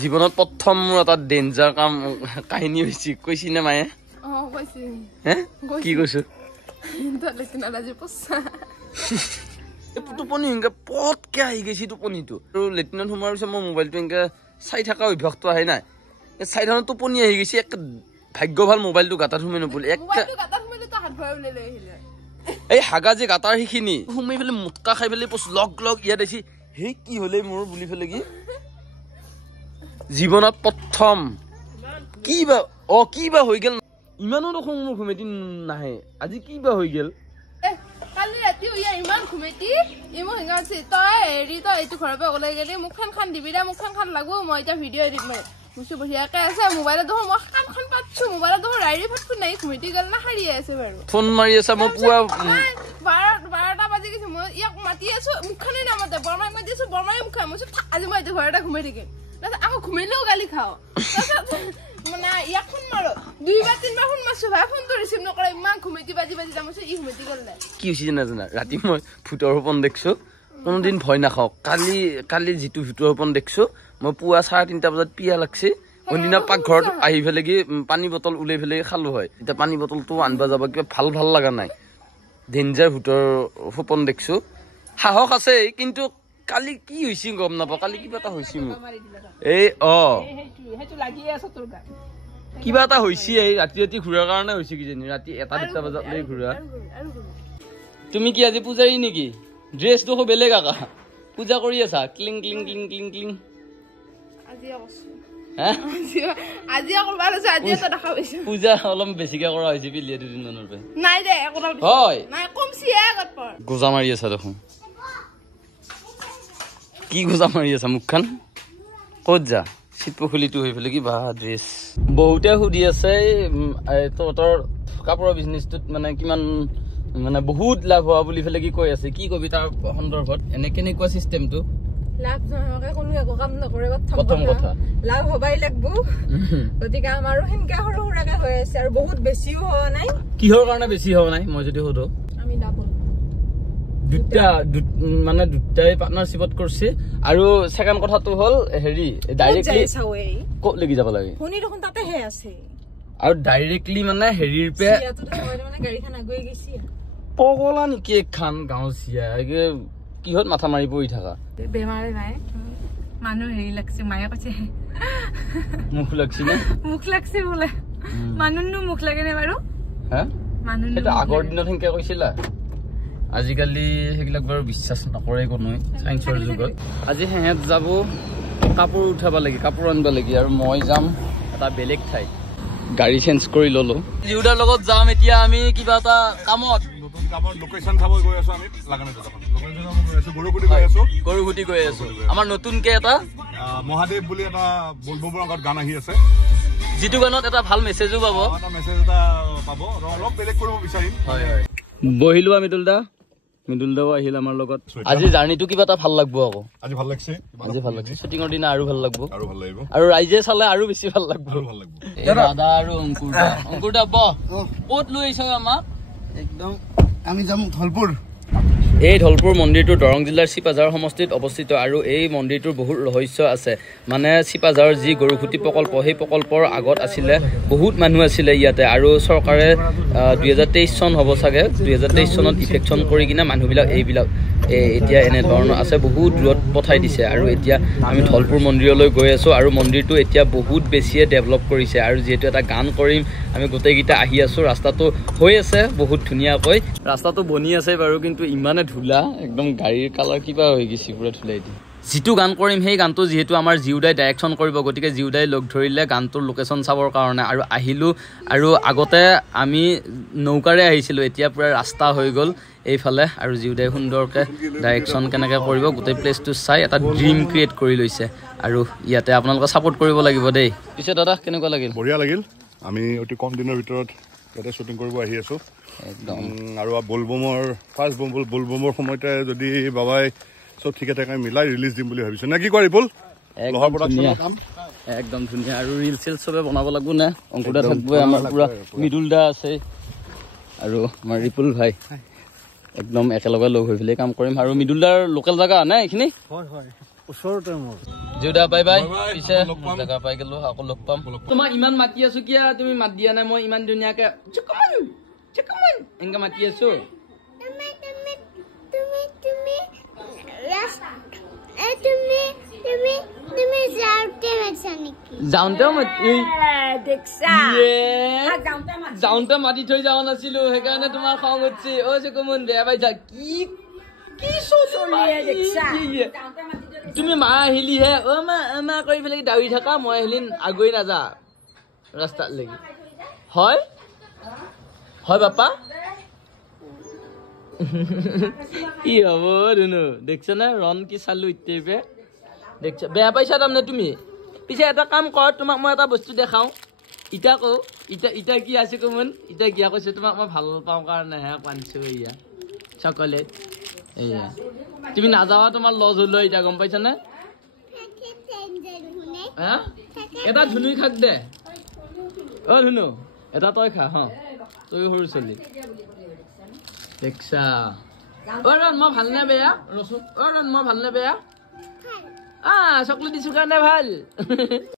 জীৱনত প্ৰথম এটা ডেঞ্জাৰ কাম কাহিনী হৈছে কৈছি না মায়ে কৈছি হে কি কৈছো টোপনি এনেকে পটকে আহি গৈছি টোপনিটো আৰু লেট্ৰিনত সোমোৱাৰ পিছত মোৰ মোবাইলটো এনেকে চাই থকা অভ্যাসটো আহে নাই চাই থাকোঁতে টোপনি আহি গৈছি এক ভাগ্য ভাল মোবাইলটো গাঁতাত সোমাই নপৰিল এই হাগা যে গাঁতাৰ সেইখিনি সোমাই পেলাই মুটকা খাই পেলাই লগ লগ ইয়াত আহিছি সেই কি হলে মোৰ বুলি পেলাই কি জীৱনত প্ৰথম কি বা হৈ গেল ইমানো দেখোন মোৰ ঘুমেটি নাহে আজি কি বা হৈ গেল কালি ৰাতি ইমান ঘুমেটি ইমো হিঙাছি তই হেৰি তই এইটো ঘৰৰ পৰা ওলাই গেলি মুখখন খান দিবি দে মুখখন খান লাগো মই এতিয়া ভিডিঅ' এডিট মাৰি মুচি বঢ়িয়াকে আছে মোবাইলত দেখোন মই কাণখন পাতছো মোবাইলত দেখোন ৰাইৰি ফাটফুট নাই ঘুমেটি গেল না হাৰি আছে বাৰু ফোন মাৰি আছে মই পুৱা 12টা বাজি গৈছে মই ইয়াক মাতি আছো মুখখনে নামতে বৰমাই মাতি আছো বৰমাই মুখ খাই মই আজি মই এইটো ঘৰতে ঘুমাই থাকিম আকৌ ঘুমাইলেও গালি খাওঁ মানে ইয়াক ফোন মাৰো 2-3বাৰ ফোন মাৰছো ভাই ফোনটো ৰিচিভ নকৰে ইমান ঘুমেটি বাজি যামছো ই ঘুমেটি গ'লে কি হৈছে জানা ৰাতি মই ভূতৰ সপন দেখছো কোনোদিন ভয় নাখাওঁ কালি যিটো ভূতৰ সপন দেখছো মই পুৱা 3:30 বজাত পিয়া লাগছে অন্যদিনা পাকঘৰত আহি পেলাই কি পানী বটল উলাই পেলাই খালো হয় এতিয়া পানী বটলটো আনবা যাব কিবা ভাল লগা নাই ডেঞ্জাৰ ভূতৰ সপন দেখছো সাহস আছে কিন্তু কালি কি হৈছে গম নাপাওঁ কালি কিবা এটা হৈছে মোৰ এই কিবা এটা হৈছে এই ৰাতি ঘূৰাৰ কাৰণে হৈছে কিজানি ৰাতি 1-2 বজাত লৈ ঘূৰা তুমি কি আজি পূজাৰী নেকি ড্ৰেছটো খুব বেলেগ আকা পূজা কৰি আছা ক্লিং ক্লিং ক্লিং ক্লিং ক্লিং পূজা অলপ বেছিকে কৰা হৈছে পিলিয়া 2 দিনমানৰ পৰা নাই দে হয় নাই কমছি আগত পৰ গোজা মাৰি আছা দেখোন কি গোজা মাৰি আছা মুখখন ক'ত যা চিটপুখুলিটো হৈ পেলাই কি বা ড্ৰেছ বহুতে সুধি আছে তোৰ কাপোৰৰ বিজনেছটোত মানে কিমান মানে বহুত লাভ হোৱা বুলি পেলাই কি কৈ আছে কি কবি তাৰ সন্দৰ্ভত এনে কেনেকুৱা চিষ্টেমটো লাভ নহকে কোনো একো কাম নকৰে প্ৰথম কথা লাভ হবাই লাগব গতিকে আমাৰো হেনকা সৰু সৰুকে হৈ আছে আৰু বহুত বেছিও হোৱা নাই কিহৰ কাৰণে বেছি হোৱা নাই মই যদি সোধো আমি ডাবল দুটাই পাৰ্টনাৰশ্বিপত কৰিছে আৰু সেকেন্ড কথাটো হল হেৰি ডাইৰেক্টলি ক'ত লাগি যাব লাগে শুনি দেখোন তাতে হে আছে আৰু ডাইৰেক্টলি মানে হেৰিৰ পে ইয়াতো মানে গাড়ীখন আগুৱাই গৈছি পগলা নেকি খান গাঁও চিয়া কিহত মাথা মাৰি পৰি থাকা বেমাৰে নাই মানুহ হেৰি লাগছে মায়ে কৈছে মুখ লাগছে নে মুখ লাগছে বোলে মানুহনো মুখ লাগে নে বাৰু হা মানুহ এটা আগৰ দিনত হেনকে কৈছিলা আজিকালি সেইবিলাক বাৰু বিশ্বাস নকৰে কোনোৱে সাইন্সৰ যুগত আজি হেঁত যাব কাপোৰ উঠাব লাগে কাপোৰ আনিব লাগে আৰু মই যাম এটা বেলেগ ঠাই গাড়ী চেঞ্জ কৰি ললো জিউদাৰ লগত যাম এতিয়া আমি কিবা এটা কামত নতুন কামৰ লোকেশন চাব গৈ আছো আমি লাগানে লোকেশন গৈ আছো গৰুগুটি গৈ আছো আমাৰ নতুনকে এটা মহাদেৱ বুলি এটা বলবমৰ আগত গান আহি আছে যিটো গানত এটা ভাল মেছেজও পাব এটা মেছেজ এটা পাব অলপ বেলেগ কৰিব বিচাৰিম হয় বহিলো আমি মিদুলদা আহিল আমাৰ লগত আজি জাৰ্নিটো কিবা এটা ভাল লাগব আকৌ আজি ভাল লাগছে শুটিংৰ দিনা আৰু ভাল লাগব আৰু ৰাইজে চালে আৰু বেছি ভাল লাগব দাদা আৰু অংকুৰদা ক'ত লৈ আহিছ আমাক একদম আমি যাম ধলপুৰ এই ধলপুৰ মন্দিৰটো দৰং জিলাৰ চিপাঝাৰ সমষ্টিত অৱস্থিত আৰু এই মন্দিৰটোৰ বহুত ৰহস্য আছে মানে চিপাঝাৰৰ যি গৰুখুটি প্ৰকল্প সেই প্ৰকল্পৰ আগত আছিলে বহুত মানুহ আছিলে ইয়াতে আৰু চৰকাৰে 2023 চন হ'ব চাগে 2023 চনত ইফেকশ্যন কৰি কিনে মানুহবিলাক এইবিলাক এতিয়া এনেধৰণৰ আছে বহুত দূৰত পঠাই দিছে আৰু এতিয়া আমি ধলপুৰ মন্দিৰলৈ গৈ আছো আৰু মন্দিৰটো এতিয়া বহুত বেছিয়ে ডেভেলপ কৰিছে আৰু যিহেতু এটা গান কৰিম আমি গোটেইকেইটা আহি আছো ৰাস্তাটো হৈ আছে বহুত ধুনীয়াকৈ ৰাস্তাটো বনি আছে বাৰু কিন্তু ইমানে ধুলা একদম গাড়ীৰ কালাৰ কিবা হৈ গৈছে পুৰা ধুলাই দি যিটো গান কৰিম সেই গানটো যিহেতু আমাৰ জিউদাই ডাইৰেকশ্যন কৰিব গতিকে জিউদাই লগ ধৰিলে গানটোৰ লোকেশ্যন চাবৰ কাৰণে আৰু আহিলোঁ আৰু আগতে আমি নৌকাৰে আহিছিলোঁ এতিয়া পুৰা ৰাস্তা হৈ গ'ল এইফালে আৰু জিউদাই সুন্দৰকৈ ডাইৰেকশ্যন কেনেকৈ কৰিব গোটেই প্লেচটো চাই এটা ড্ৰিম ক্ৰিয়েট কৰি লৈছে আৰু ইয়াতে আপোনালোকে ছাপোৰ্ট কৰিব লাগিব দেই পিছে দাদা কেনেকুৱা লাগিল বঢ়িয়া লাগিল আমি অতি কম দিনৰ ভিতৰত ইয়াতে শ্বুটিং কৰিব আহি আছোঁ একদম আৰু বলবমৰ ফাৰ্ষ্ট বলবমৰ সময়তে যদি বাবাই চব ঠিকে ঠাকে মিলাই ৰিলিজ দিম বুলি ভাবিছোঁ নে কি কয় ৰিপুল একদম ধুনীয়া আৰু ৰিল চিল চবে বনাব লাগিব নে অংকুৰদা থাকিবই আমাৰ পুৰা মিদুলদা আছে আৰু আমাৰ ৰিপুল ভাই একদম একেলগে লগ হৈ পেলাই কাম কৰিম আৰু মিদুলদাৰ লোকেল জাগা নে এইখিনি ওচৰতে মোৰ জিউদা বাই বাই Bye bye, পিছে আকৌ লগ পাম। জাগা পাই গেলো আকৌ লগ পাম তোমাক ইমান মাতি আছো কিয়া তুমি মাত দিয়া নাই মই ইমান ধুনীয়াকে চুকমন চুকমন এনেকে মাতি আছো যাওঁতে মাতি থৈ যাওঁ নাছিলো সেইকাৰণে তোমাৰ খং উঠছি অ চুকমন বেয়া পাইছা কি তুমি মা আহিলিহে অ মা কৰি পেলাই দাউৰি থাকা মই আহিলি আগুৱাই নাযা ৰাস্তাত লাগি হয় হয় বাপা কি হব ধুনু দেখছ না ৰন কি চালো ইত্যে দেখছ বেয়া পাইছা তাৰমানে তুমি পিছে এটা কাম কৰ তোমাক মই এটা বস্তু দেখাওঁ ইটা কওঁ ইটা কি আছে কমন ইটা কিয়া কৈছো তোমাক মই ভাল পাওঁ কাৰণেহে কান্দিছো এয়া চকলেট এয়া তুমি নাযাবা তোমাৰ লজ হলো ইটা গম পাইছা নে এটা ধুনুই খাক দে অ ধুনু এটা তই খা হ তই সৰু চলি দেখছা অ ৰন মই ভাল নে বেয়া ৰচোন অ ৰন মই ভাল নে বেয়া চকলেট দিছো কাৰণে ভাল